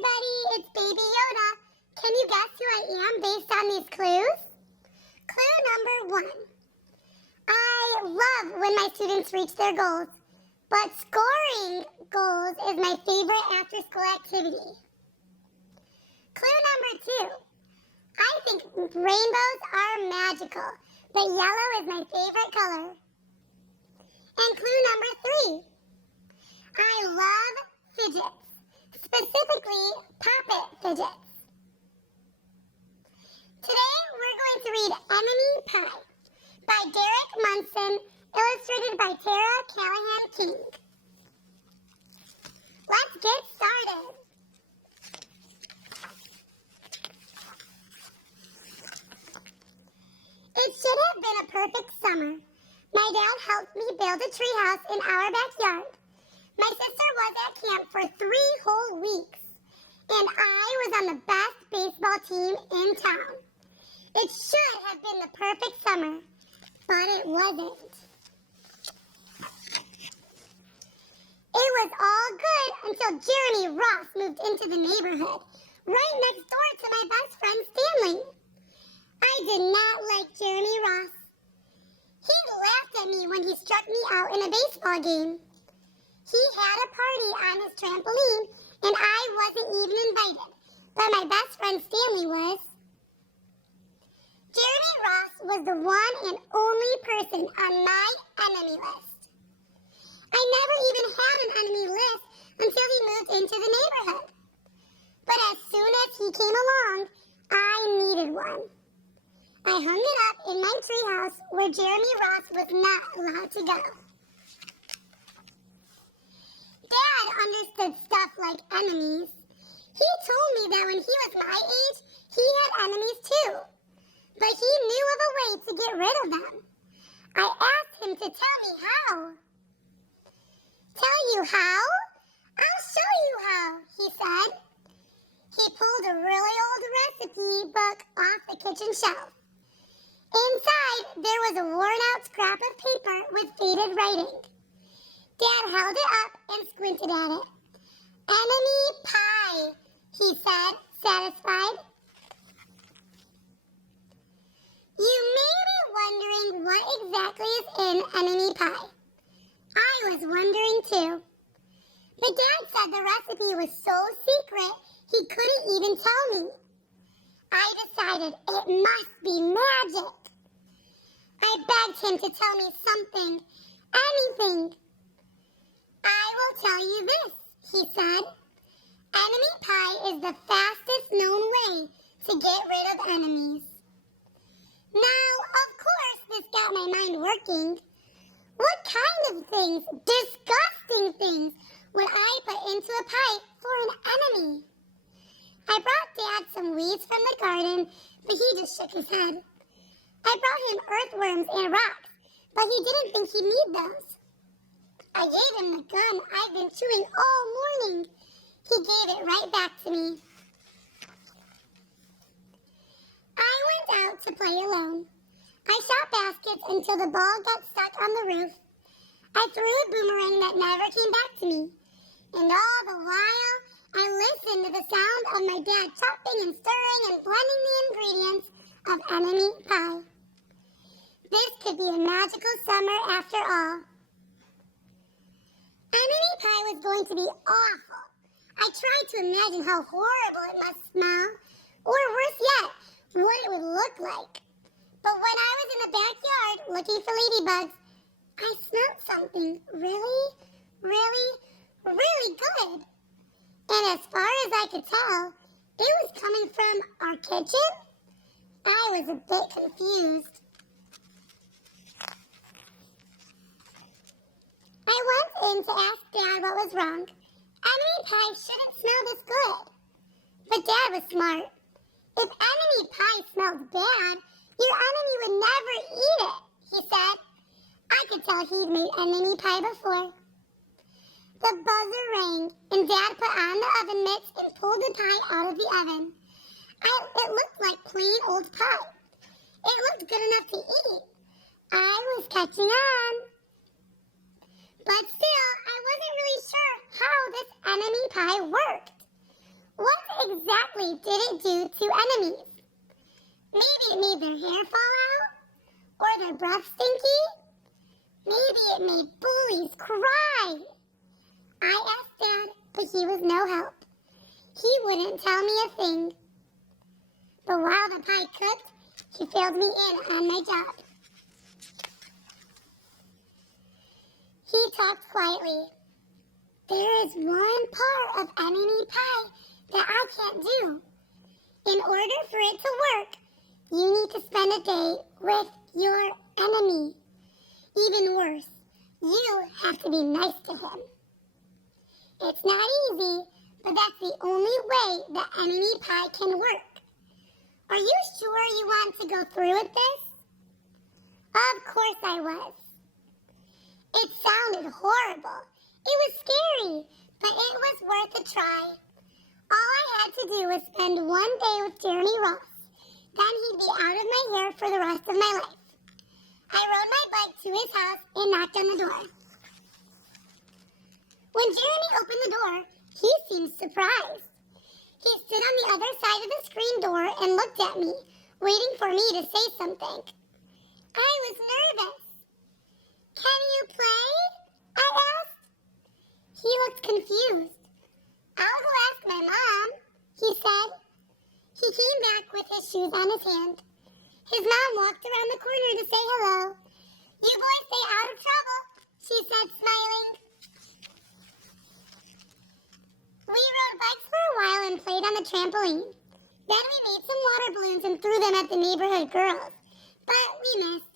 everybody, it's Baby Yoda. Can you guess who I am based on these clues? Clue number 1. I love when my students reach their goals, but scoring goals is my favorite after-school activity. Clue number 2. I think rainbows are magical, but yellow is my favorite color. And clue number 3. I love fidgets, specifically poppet fidgets. Today we're going to read Enemy Pie by Derek Munson, illustrated by Tara Callahan King. Let's get started. It should have been a perfect summer. My dad helped me build a treehouse in our backyard. My sister was at camp for 3 whole weeks, and I was on the best baseball team in town. It should have been the perfect summer, but it wasn't. It was all good until Jeremy Ross moved into the neighborhood, right next door to my best friend Stanley. I did not like Jeremy Ross. He laughed at me when he struck me out in a baseball game. He had a party on his trampoline, and I wasn't even invited, but my best friend Stanley was. Jeremy Ross was the one and only person on my enemy list. I never even had an enemy list until he moved into the neighborhood. But as soon as he came along, I needed one. I hung it up in my treehouse where Jeremy Ross was not allowed to go. Dad understood stuff like enemies. He told me that when he was my age, he had enemies too. But he knew of a way to get rid of them. I asked him to tell me how. Tell you how? I'll show you how, he said. He pulled a really old recipe book off the kitchen shelf. Inside, there was a worn-out scrap of paper with faded writing. Dad held it up and squinted at it. Enemy pie, he said, satisfied. You may be wondering what exactly is in enemy pie. I was wondering too. But Dad said the recipe was so secret he couldn't even tell me. I decided it must be magic. I begged him to tell me something, anything. I will tell you this, he said. Enemy pie is the fastest known way to get rid of enemies. Now, of course, this got my mind working. What kind of things, disgusting things, would I put into a pie for an enemy? I brought Dad some weeds from the garden, but he just shook his head. I brought him earthworms and rocks, but he didn't think he'd need those. I gave him the gun I've been chewing all morning. He gave it right back to me. I went out to play alone. I shot baskets until the ball got stuck on the roof. I threw a boomerang that never came back to me. And all the while, I listened to the sound of my dad chopping and stirring and blending the ingredients of enemy pie. This could be a magical summer after all. Enemy pie was going to be awful. I tried to imagine how horrible it must smell, or worse yet, what it would look like. But when I was in the backyard looking for ladybugs, I smelled something really, really, really good. And as far as I could tell, it was coming from our kitchen. I was a bit confused. I went in to ask Dad what was wrong. Enemy pie shouldn't smell this good. But Dad was smart. If enemy pie smells bad, your enemy would never eat it, he said. I could tell he'd made enemy pie before. The buzzer rang, and Dad put on the oven mitts and pulled the pie out of the oven. It looked like plain old pie. It looked good enough to eat. I was catching on. But still, I wasn't really sure how this enemy pie worked. What exactly did it do to enemies? Maybe it made their hair fall out? Or their breath stinky? Maybe it made bullies cry. I asked Dad, but he was no help. He wouldn't tell me a thing. But while the pie cooked, he filled me in on my job. He talked quietly. There is one part of enemy pie that I can't do. In order for it to work, you need to spend a day with your enemy. Even worse, you have to be nice to him. It's not easy, but that's the only way the enemy pie can work. Are you sure you want to go through with this? Of course I was. It sounded horrible. It was scary, but it was worth a try. All I had to do was spend one day with Jeremy Ross. Then he'd be out of my hair for the rest of my life. I rode my bike to his house and knocked on the door. When Jeremy opened the door, he seemed surprised. He stood on the other side of the screen door and looked at me, waiting for me to say something. I was nervous. Can you play? I asked. He looked confused. I'll go ask my mom, he said. He came back with his shoes on his hand. His mom walked around the corner to say hello. You boys stay out of trouble, she said, smiling. We rode bikes for a while and played on the trampoline. Then we made some water balloons and threw them at the neighborhood girls. But we missed.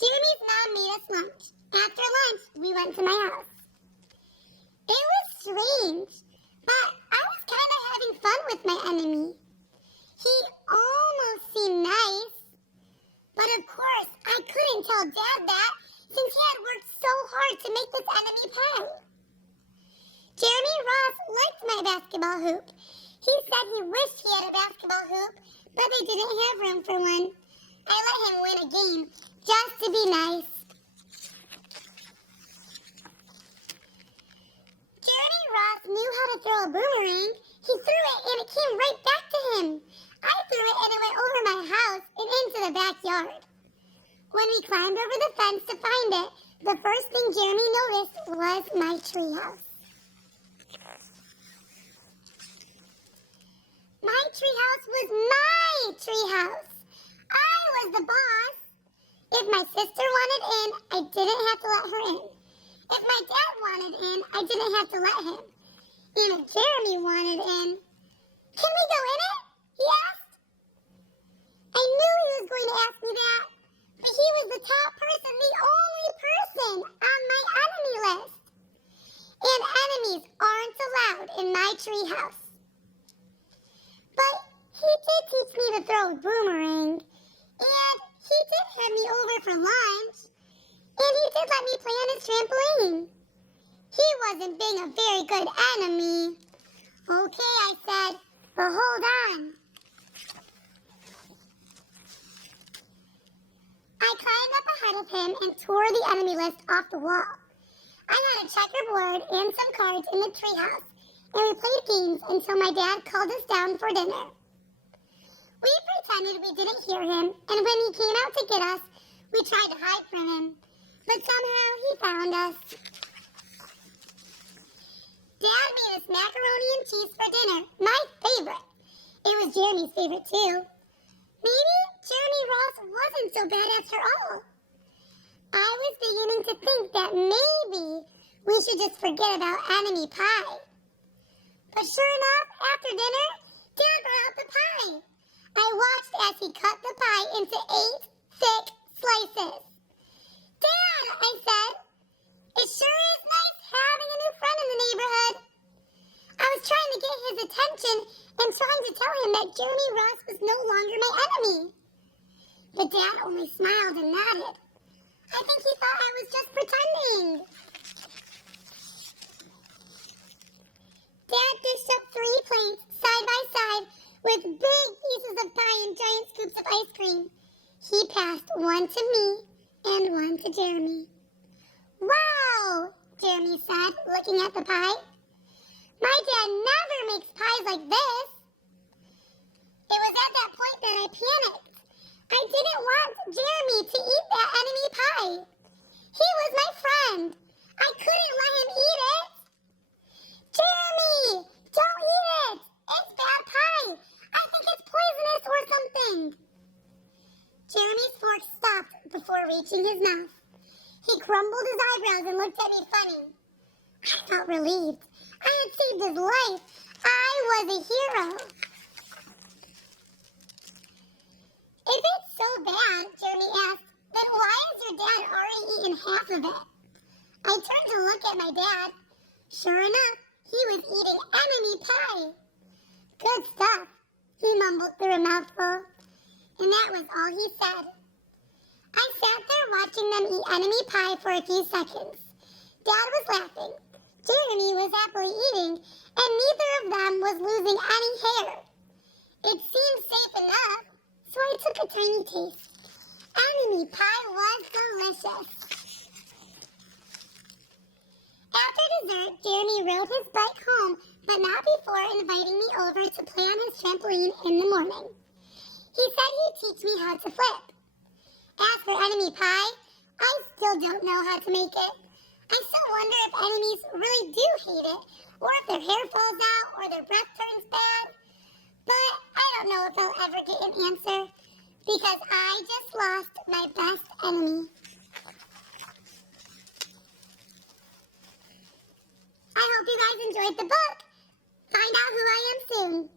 Jeremy's mom made us lunch. After lunch, we went to my house. It was strange, but I was kind of having fun with my enemy. He almost seemed nice, but of course I couldn't tell Dad that since he had worked so hard to make this enemy pie. Jeremy Ross liked my basketball hoop. He said he wished he had a basketball hoop, but they didn't have room for one. I let him win a game just to be nice. Jeremy Ross knew how to throw a boomerang. He threw it and it came right back to him. I threw it and it went over my house and into the backyard. When we climbed over the fence to find it, the first thing Jeremy noticed was my treehouse. My treehouse was my treehouse. I was the boss. If my sister wanted in, I didn't have to let her in. If my dad wanted in, I didn't have to let him. And if Jeremy wanted in, can we go in it? He asked. I knew he was going to ask me that, but he was the top person, the only person on my enemy list. And enemies aren't allowed in my treehouse. But he did teach me to throw a boomerang, and he did have me over for lunch, and he did let me play on his trampoline. He wasn't being a very good enemy. Okay, I said, but hold on. I climbed up ahead of him and tore the enemy list off the wall. I had a checkerboard and some cards in the treehouse, and we played games until my dad called us down for dinner. We pretended we didn't hear him, and when he came out to get us, we tried to hide from him, but somehow he found us. Dad made us macaroni and cheese for dinner, my favorite. It was Jeremy's favorite too. Maybe Jeremy Ross wasn't so bad after all. I was beginning to think that maybe we should just forget about enemy pie. But sure enough, after dinner, Dad brought out the pie. I watched as he cut the pie into 8 thick slices. Dad, I said, it sure is nice having a new friend in the neighborhood. I was trying to get his attention and trying to tell him that Jeremy Ross was no longer my enemy. But Dad only smiled and nodded. I think he thought I was just pretending. Dad dished up 3 plates side by side with big pieces of pie and giant scoops of ice cream. He passed one to me and one to Jeremy. Wow, Jeremy said, looking at the pie. My dad never makes pies like this. It was at that point that I panicked. I didn't want Jeremy to eat that enemy pie. He was my friend. I couldn't let him eat it. Jeremy, don't eat it. It's bad pie. I think it's poisonous or something. Jeremy's fork stopped before reaching his mouth. He crumbled his eyebrows and looked at me funny. I felt relieved. I had saved his life. I was a hero. If it's so bad, Jeremy asked, then why has your dad already eaten half of it? I turned to look at my dad. Sure enough, he was eating enemy pie. Good stuff, he mumbled through a mouthful. And that was all he said. I sat there watching them eat enemy pie for a few seconds. Dad was laughing. Jeremy was happily eating, and neither of them was losing any hair. It seemed safe enough, so I took a tiny taste. Enemy pie was delicious. After dessert, Jeremy rode his bike home, but not before inviting me over to play on his trampoline in the morning. He said he'd teach me how to flip. As for enemy pie, I still don't know how to make it. I still wonder if enemies really do hate it, or if their hair falls out, or their breath turns bad. But I don't know if I'll ever get an answer, because I just lost my best enemy. I hope you guys enjoyed the book. Find out who I am soon.